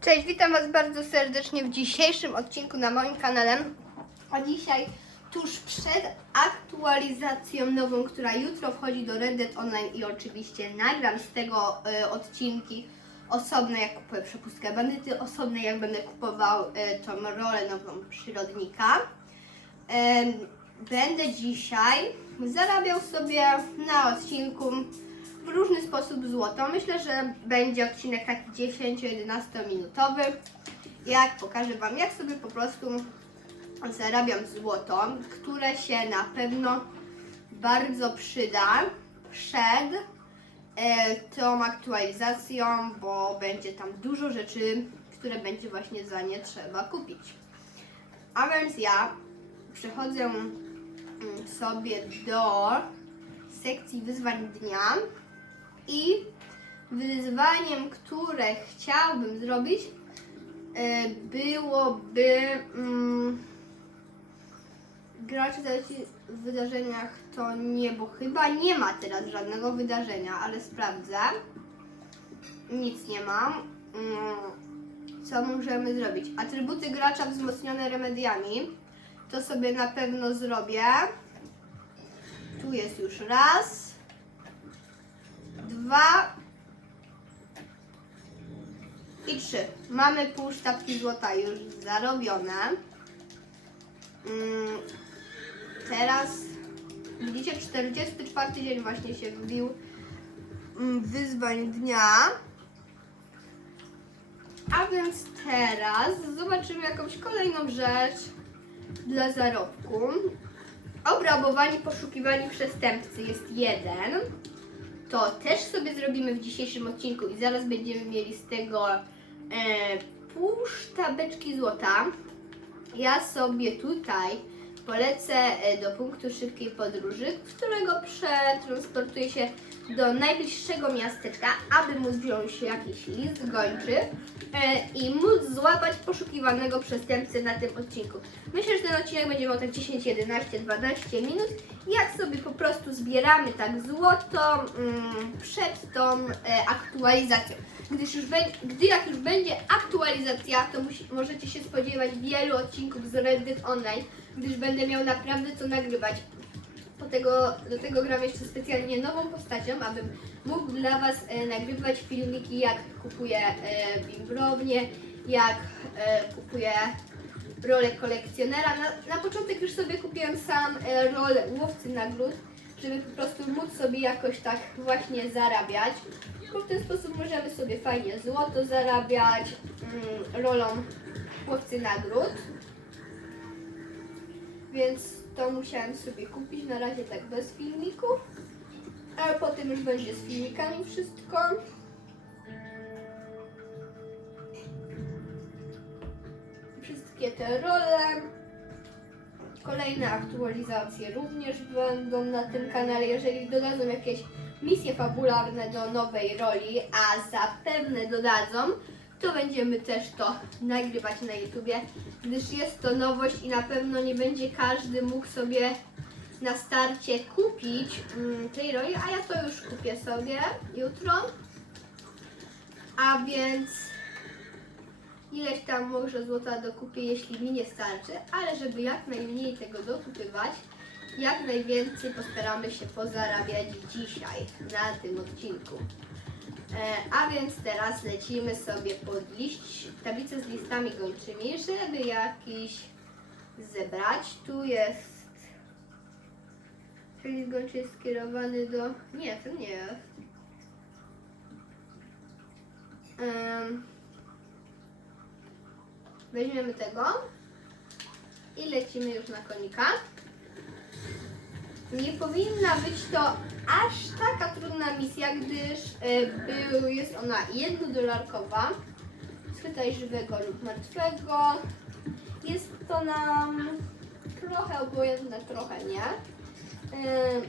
Cześć, witam Was bardzo serdecznie w dzisiejszym odcinku na moim kanale. A dzisiaj tuż przed aktualizacją nową, która jutro wchodzi do Red Dead Online i oczywiście nagram z tego e, odcinki osobne, jak kupuję przepustkę bandyty, osobne jak będę kupował e, tą rolę nową przyrodnika. Em, Będę dzisiaj zarabiał sobie na odcinku w różny sposób złoto. Myślę, że będzie odcinek taki 10-11 minutowy. Jak pokażę Wam, jak sobie po prostu zarabiam złoto, które się na pewno bardzo przyda przed e, tą aktualizacją, bo będzie tam dużo rzeczy, które będzie właśnie za nie trzeba kupić. A więc ja przechodzę mm, sobie do sekcji wyzwań dnia i wyzwaniem, które chciałbym zrobić, e, byłoby mm, grać w wydarzeniach to nie, bo chyba nie ma teraz żadnego wydarzenia, ale sprawdzę. Nic nie mam. Mm, Co możemy zrobić? Atrybuty gracza wzmocnione remediami. To sobie na pewno zrobię. Tu jest już raz, dwa i trzy. Mamy pół sztabki złota już zarobione. Mm, teraz widzicie, 44 dzień właśnie się wbił mm, wyzwań dnia. A więc teraz zobaczymy jakąś kolejną rzecz dla zarobku. Obrabowanie, poszukiwanie przestępcy jest jeden. To też sobie zrobimy w dzisiejszym odcinku i zaraz będziemy mieli z tego e, pół sztabeczki złota. Ja sobie tutaj polecę e, do punktu szybkiej podróży, którego przetransportuję się do najbliższego miasteczka, aby móc wziąć jakiś list gończy i móc złapać poszukiwanego przestępcę na tym odcinku. Myślę, że ten odcinek będzie miał tak 10, 11, 12 minut. Jak sobie po prostu zbieramy tak złoto mm, przed tą e, aktualizacją. Gdyż już gdy jak już będzie aktualizacja, to możecie się spodziewać wielu odcinków z Red Dead Online, gdyż będę miał naprawdę co nagrywać. Do tego, do tego gram jeszcze specjalnie nową postacią, abym mógł dla Was e, nagrywać filmiki, jak kupuję e, bimbrownię, jak e, kupuję rolę kolekcjonera. Na, na początek już sobie kupiłem sam e, rolę łowcy nagród, żeby po prostu móc sobie jakoś tak właśnie zarabiać. Bo w ten sposób możemy sobie fajnie złoto zarabiać mm, rolą łowcy nagród. Więc to musiałem sobie kupić na razie tak bez filmików. Ale potem już będzie z filmikami wszystko. Wszystkie te role. Kolejne aktualizacje również będą na tym kanale. Jeżeli dodadzą jakieś misje fabularne do nowej roli, a zapewne dodadzą, to będziemy też to nagrywać na YouTubie, gdyż jest to nowość i na pewno nie będzie każdy mógł sobie na starcie kupić mm, tej roli, a ja to już kupię sobie jutro. A więc ileś tam może złota dokupię, jeśli mi nie starczy, ale żeby jak najmniej tego dokupywać, jak najwięcej postaramy się pozarabiać dzisiaj na tym odcinku. E, a więc teraz lecimy sobie pod liść, tablicę z listami gończymi, żeby jakiś zebrać. Tu jest. Czy list gończy jest skierowany do. Nie, to nie jest. Em, weźmiemy tego i lecimy już na konika. Nie powinna być to aż taka trudna misja, gdyż e, był, jest ona jednodolarkowa. Schwytaj żywego lub martwego. Jest to nam trochę obojętne, trochę nie. E,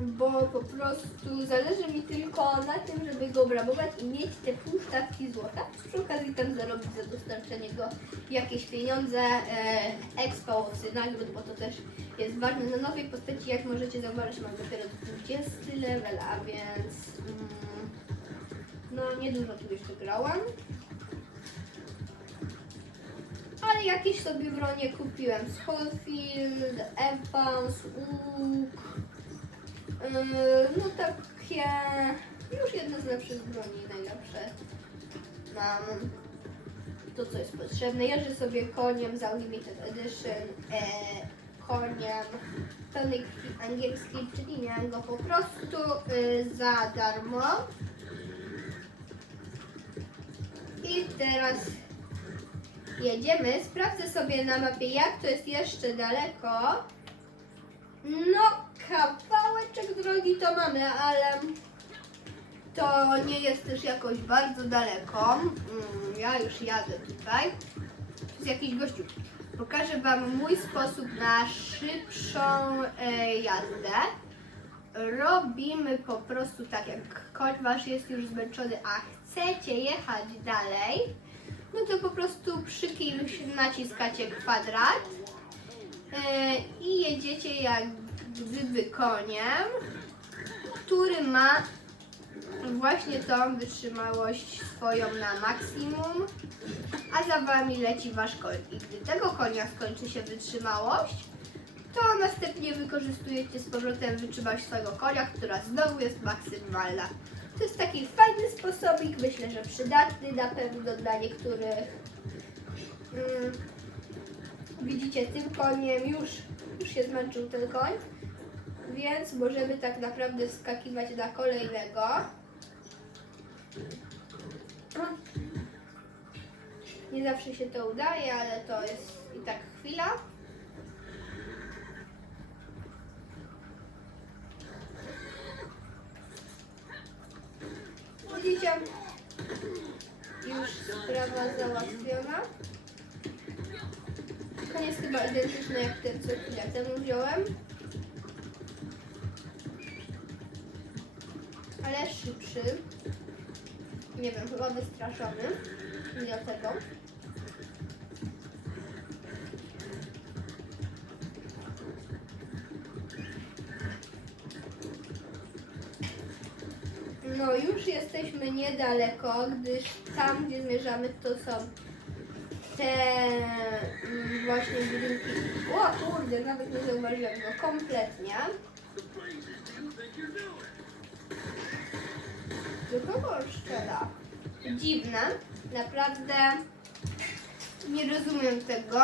bo po prostu zależy mi tylko na tym, żeby go obrabować i mieć te pół złota. Przy okazji tam zarobić za dostarczenie go jakieś pieniądze, e, expa, łowcy nagród, bo to też jest ważne. Na nowej postaci, jak możecie zauważyć, mam dopiero 20 level, a więc mm, no niedużo tu jeszcze grałam. ale jakieś sobie bronie kupiłem. Schofield, Evans, Łuk. Yy, no takie już jedne z lepszych broni, najlepsze. Mam to, co jest potrzebne. Jeżdżę sobie koniem za Limited Edition, e, koniem pełnej krwi angielskiej, czyli miałem go po prostu y, za darmo. I teraz jedziemy. Sprawdzę sobie na mapie, jak to jest jeszcze daleko. No, kawałeczek drogi to mamy, ale to nie jest też jakoś bardzo daleko. Mm, Ja już jadę tutaj. Jest jakiś gościu. Pokażę Wam mój sposób na szybszą e, jazdę. Robimy po prostu tak, jak koń Wasz jest już zmęczony, a chcecie jechać dalej, no to po prostu przy kimś naciskacie kwadrat e, i jedziecie jak gdyby koniem, który ma właśnie tą wytrzymałość swoją na maksimum, a za wami leci wasz koń. I gdy tego konia skończy się wytrzymałość, to następnie wykorzystujecie z powrotem wytrzymałość swojego konia, która znowu jest maksymalna. To jest taki fajny sposobik, myślę, że przydatny na pewno dla niektórych. Mm, widzicie, tym koniem już, już się zmęczył ten koń, więc możemy tak naprawdę wskakiwać na kolejnego. Nie zawsze się to udaje, ale to jest i tak chwila. Widzicie, już sprawa załatwiona. Koniec chyba identyczny jak ten, co chwilę temu wziąłem. Ale szybszy. Nie wiem, chyba wystraszony. Dlatego. No już jesteśmy niedaleko, gdyż tam gdzie zmierzamy to są te mm, właśnie budynki. O kurde, nawet nie zauważyłem go kompletnie. Do kogo on? Dziwne, naprawdę nie rozumiem tego,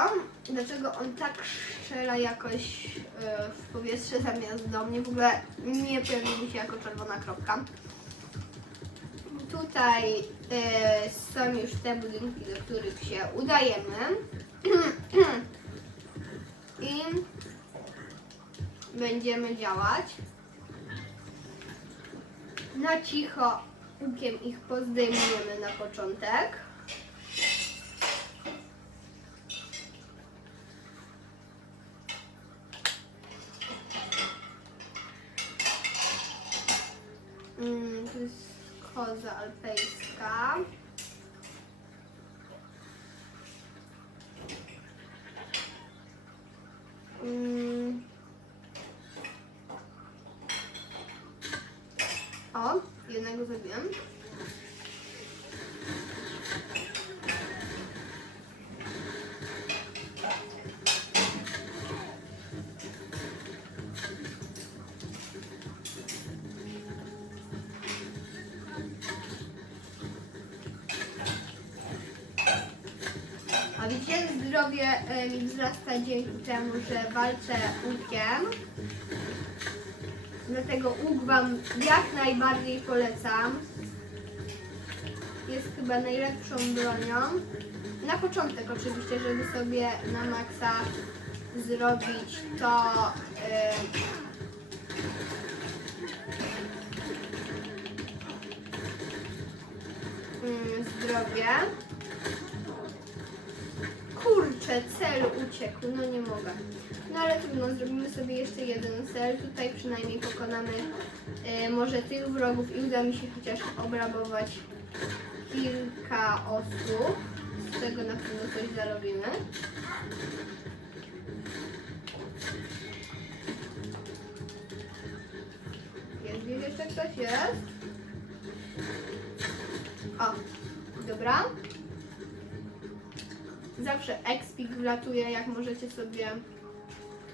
dlaczego on tak strzela jakoś e, w powietrze zamiast do mnie. W ogóle nie pojawił mi się jako czerwona kropka. Tutaj e, są już te budynki, do których się udajemy. I będziemy działać. Na cicho łukiem ich pozdejmujemy na początek. Mm, to jest koza alpejska. Mm. O, jednego zabiłem. A widzicie, zdrowie e, mi wzrasta dzięki temu, że walczę łukiem. Dlatego łuk Wam jak najbardziej polecam. Jest chyba najlepszą bronią. Na początek oczywiście, żeby sobie na maksa zrobić to mm, zdrowie. Kurczę, cel uciekł, no nie mogę. No ale trudno, zrobimy sobie jeszcze jeden cel. Tutaj przynajmniej pokonamy e, może tych wrogów i uda mi się chociaż obrabować kilka osób. Z tego na pewno coś zarobimy. Jest gdzieś jeszcze ktoś? Jest. O, dobra. Zawsze Expik wlatuje, jak możecie sobie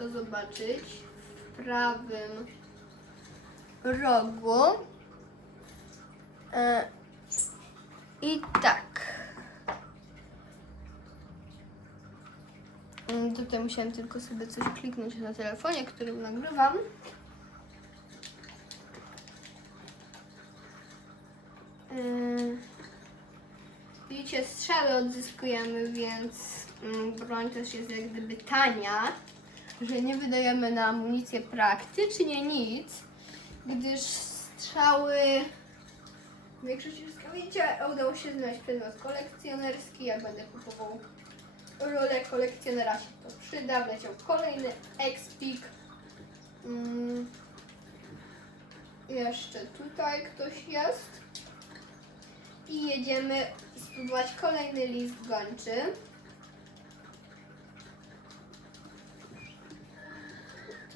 zobaczyć. W prawym rogu. E, I tak. Mm, Tutaj musiałam tylko sobie coś kliknąć na telefonie, którym nagrywam. Yy, strzały odzyskujemy, więc mm, broń też jest jak gdyby tania, że nie wydajemy na amunicję praktycznie nic, gdyż strzały w większości wszystko widzicie, udało się znaleźć przedmiot kolekcjonerski, jak będę kupował rolę kolekcjonera się to przyda, wleciał kolejny Expik. Mm. Jeszcze tutaj ktoś jest. I jedziemy spróbować kolejny list gończy.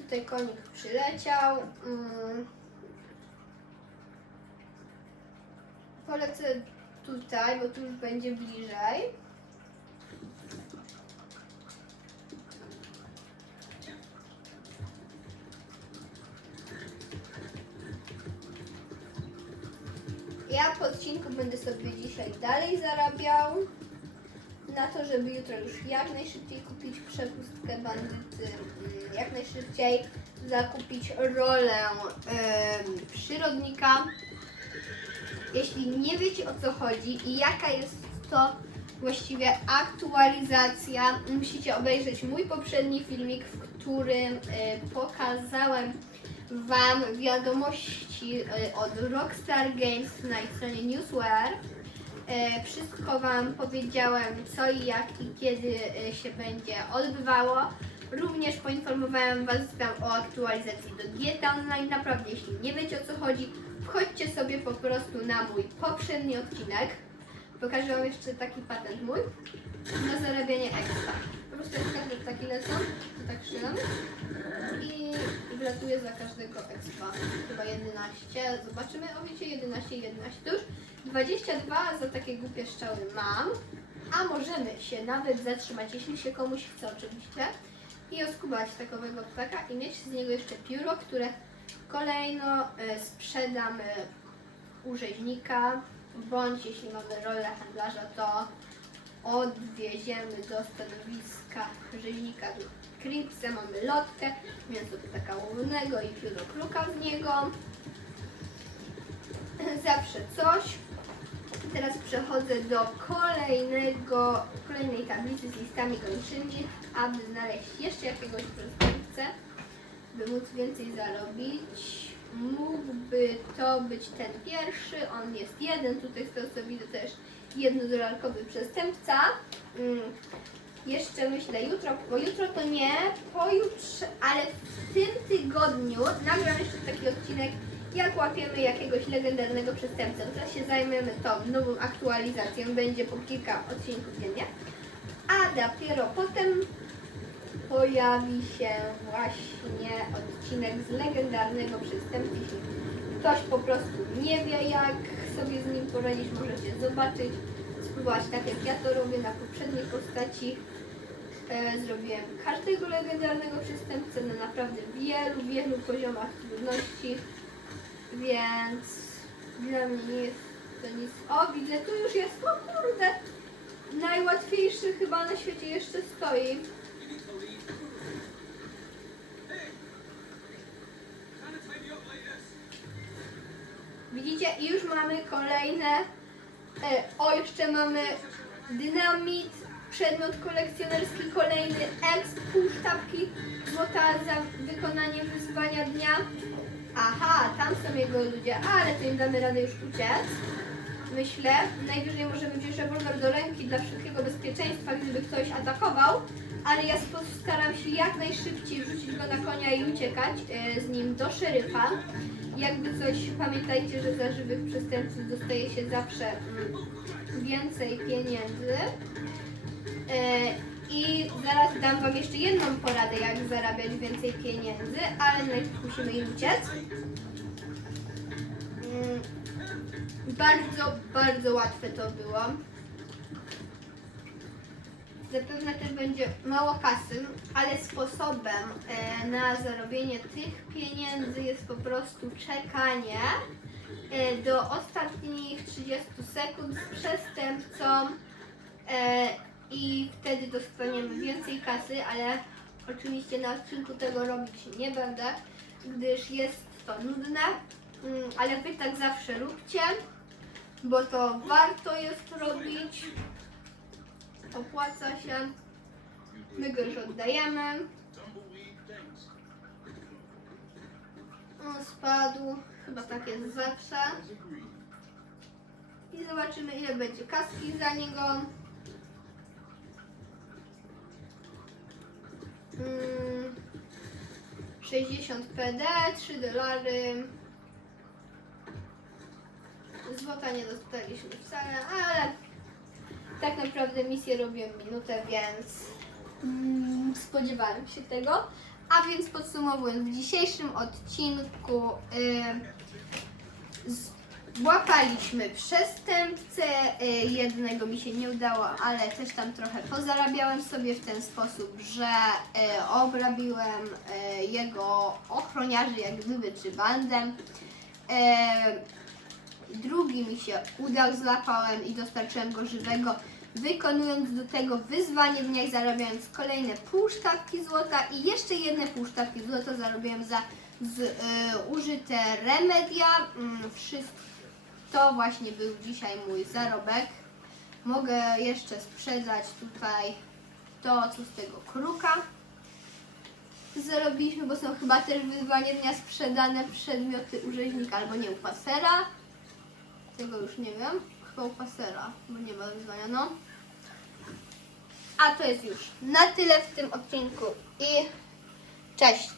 Tutaj konik przyleciał. Mm. Polecę tutaj, bo tu już będzie bliżej. Ja po odcinku będę sobie dzisiaj dalej zarabiał na to, żeby jutro już jak najszybciej kupić przepustkę bandyty, mm, jak najszybciej zakupić rolę em, przyrodnika. Jeśli nie wiecie o co chodzi i jaka jest to właściwie aktualizacja, musicie obejrzeć mój poprzedni filmik, w którym e, pokazałem Wam wiadomości e, od Rockstar Games na ich stronie Newsware. E, Wszystko Wam powiedziałem, co i jak i kiedy e, się będzie odbywało. Również poinformowałem Was tam o aktualizacji do Dieta Online. Naprawdę, jeśli nie wiecie o co chodzi, wchodźcie sobie po prostu na mój poprzedni odcinek. Pokażę Wam jeszcze taki patent mój na zarabianie extra. Po prostu jak taki lecą, to tak strzelam i wlatuję za każdego expa. Chyba 11. Zobaczymy. O wiecie, 11, 11. To już 22 za takie głupie strzały mam. A możemy się nawet zatrzymać, jeśli się komuś chce oczywiście. I oskubać takowego ptaka i mieć z niego jeszcze pióro, które kolejno e, sprzedam e, u rzeźnika. Bądź jeśli mamy rolę handlarza, to odwieziemy do stanowiska rzeźnika do Kripsa, mamy lotkę, mięso ptaka łownego i pióro kruka z niego. Zawsze coś. Teraz przechodzę do kolejnego, kolejnej tablicy z listami gończymi, aby znaleźć jeszcze jakiegoś przestępcę, by móc więcej zarobić. Mógłby to być ten pierwszy, on jest jeden, tutaj z tego co widzę też jednodolarkowy przestępca. Mm, jeszcze myślę jutro, bo jutro to nie, pojutrze, ale w tym tygodniu nagram jeszcze taki odcinek, jak łapiemy jakiegoś legendarnego przestępcę. Teraz się zajmiemy tą nową aktualizacją, będzie po kilka odcinków dziennie. A dopiero potem pojawi się właśnie odcinek z legendarnego przestępcy. Jeśli ktoś po prostu nie wie, jak sobie z nim poradzić, możecie zobaczyć, spróbować tak jak ja to robię na poprzedniej postaci. E, zrobiłem każdego legendarnego przestępcę na naprawdę wielu, wielu poziomach trudności, więc dla mnie to nic. O, widzę, tu już jest, o kurde, najłatwiejszy chyba na świecie jeszcze stoi. Widzicie, i już mamy kolejne. E, o, jeszcze mamy dynamit, przedmiot kolekcjonerski, kolejny exp, pół sztabki złota za wykonanie wyzwania dnia. Aha, tam są jego ludzie, ale to im damy radę już uciec. Myślę, najwyżej możemy wziąć rewolwer do ręki dla wszelkiego bezpieczeństwa, gdyby ktoś atakował, ale ja postaram się jak najszybciej wrzucić go na konia i uciekać e, z nim do szeryfa. Jakby coś, pamiętajcie, że za żywych przestępców dostaje się zawsze mm, więcej pieniędzy. E, I zaraz dam Wam jeszcze jedną poradę, jak zarabiać więcej pieniędzy, ale najpierw musimy im uciec. Mm, Bardzo, bardzo łatwe to było. Zapewne też będzie mało kasy, ale sposobem e, na zarobienie tych pieniędzy jest po prostu czekanie e, do ostatnich 30 sekund z przestępcą e, i wtedy dostaniemy więcej kasy, ale oczywiście na odcinku tego robić nie będę, gdyż jest to nudne, Mm, ale wy tak zawsze róbcie, bo to warto jest robić, opłaca się, my go już oddajemy. On spadł, chyba tak jest zawsze. I zobaczymy ile będzie kaski za niego. Mm, 60 PD, 3 dolary. Złota nie dostaliśmy wcale, ale tak naprawdę misję robię minutę, więc mm, spodziewałem się tego. A więc podsumowując, w dzisiejszym odcinku y, złapaliśmy przestępcę. Y, jednego mi się nie udało, ale też tam trochę pozarabiałem sobie w ten sposób, że y, obrabiłem y, jego ochroniarzy jak gdyby czy bandę. Y, Drugi mi się udał, złapałem i dostarczyłem go żywego, wykonując do tego wyzwanie dnia i zarabiając kolejne pół sztabki złota i jeszcze jedne pół sztabki złota zarobiłem za użyte remedia. Mm, wszystko to właśnie był dzisiaj mój zarobek. Mogę jeszcze sprzedać tutaj to, co z tego kruka zarobiliśmy, bo są chyba też wyzwanie dnia sprzedane przedmioty u rzeźnika albo nie u pasera. Tego już nie wiem. Chyba u pasera, bo nie ma wyzwania, no. A to jest już na tyle w tym odcinku i cześć!